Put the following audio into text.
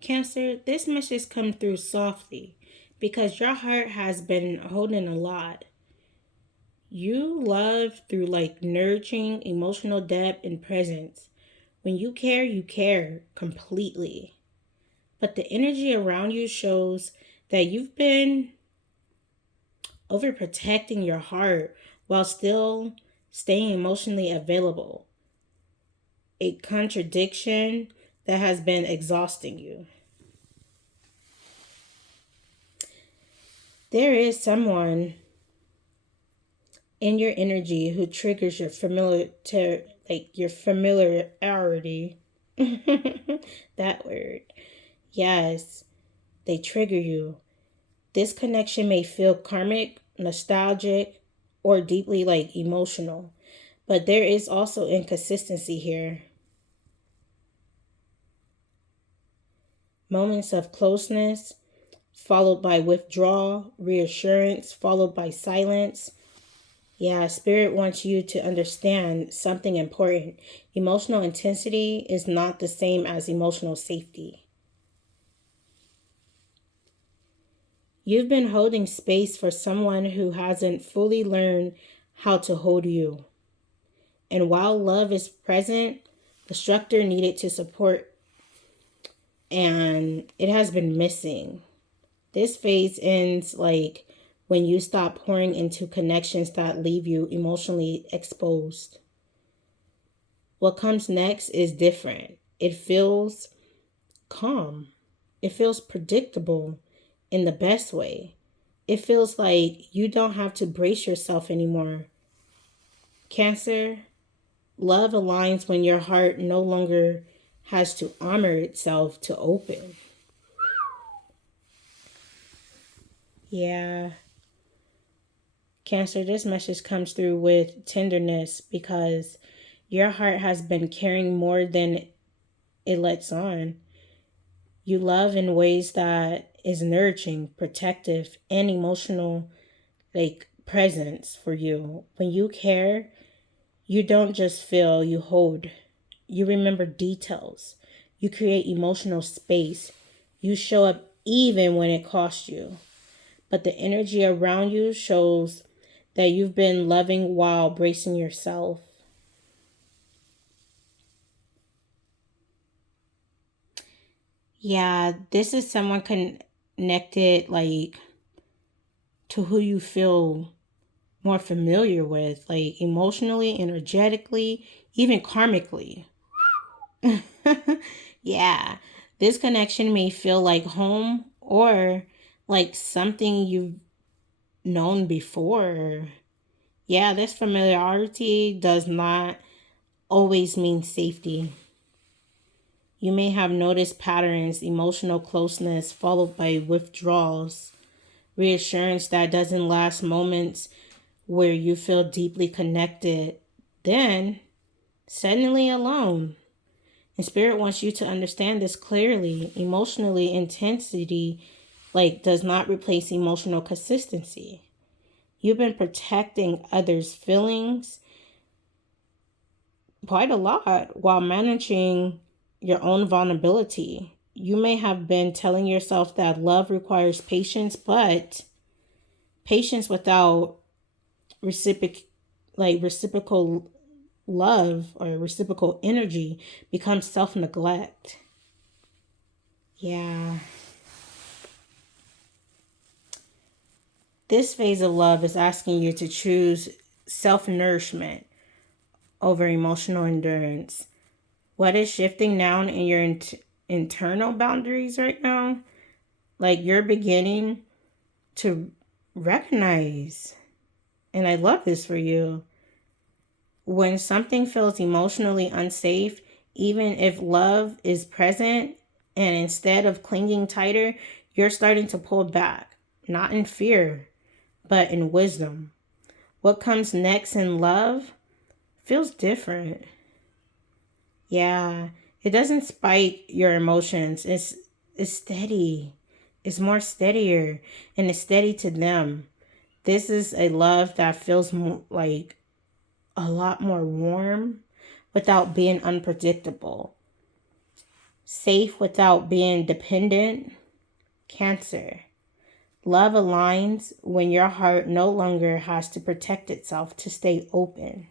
Cancer, this message come through softly because your heart has been holding a lot. You love through like nurturing, emotional depth, and presence. When you care completely. But the energy around you shows that you've been overprotecting your heart while still staying emotionally available. A contradiction that has been exhausting you. There is someone in your energy who triggers your your familiarity. That word. Yes, they trigger you. This connection may feel karmic, nostalgic, or deeply like emotional, but there is also inconsistency here. Moments of closeness, followed by withdrawal, reassurance, followed by silence. Yeah, Spirit wants you to understand something important. Emotional intensity is not the same as emotional safety. You've been holding space for someone who hasn't fully learned how to hold you. And while love is present, the structure needed to support and it has been missing. This phase ends like when you stop pouring into connections that leave you emotionally exposed. What comes next is different. It feels calm. It feels predictable in the best way. It feels like you don't have to brace yourself anymore. Cancer, love aligns when your heart no longer has to armor itself to open. Yeah. Cancer, this message comes through with tenderness because your heart has been carrying more than it lets on. You love in ways that is nourishing, protective, and emotional like presence for you. When you care, you don't just feel, you hold. You remember details. You create emotional space. You show up even when it costs you. But the energy around you shows that you've been loving while bracing yourself. Yeah, this is someone connected like to who you feel more familiar with, like emotionally, energetically, even karmically. Yeah, this connection may feel like home or like something you've known before. Yeah, this familiarity does not always mean safety. You may have noticed patterns, emotional closeness followed by withdrawals, reassurance that doesn't last, moments where you feel deeply connected, then suddenly alone. And Spirit wants you to understand this clearly. Emotionally intensity does not replace emotional consistency. You've been protecting others' feelings quite a lot while managing your own vulnerability. You may have been telling yourself that love requires patience, but patience without reciproc reciprocal love or reciprocal energy becomes self-neglect. Yeah. This phase of love is asking you to choose self-nourishment over emotional endurance. What is shifting now in your internal boundaries right now? Like you're beginning to recognize, and I love this for you, when something feels emotionally unsafe, even if love is present, and instead of clinging tighter, you're starting to pull back, not in fear, but in wisdom. What comes next in love feels different. Yeah, it doesn't spike your emotions. It's steady. It's more steadier and it's steady to them. This is a love that feels like a lot more warm without being unpredictable. Safe without being dependent. Cancer. Love aligns when your heart no longer has to protect itself to stay open.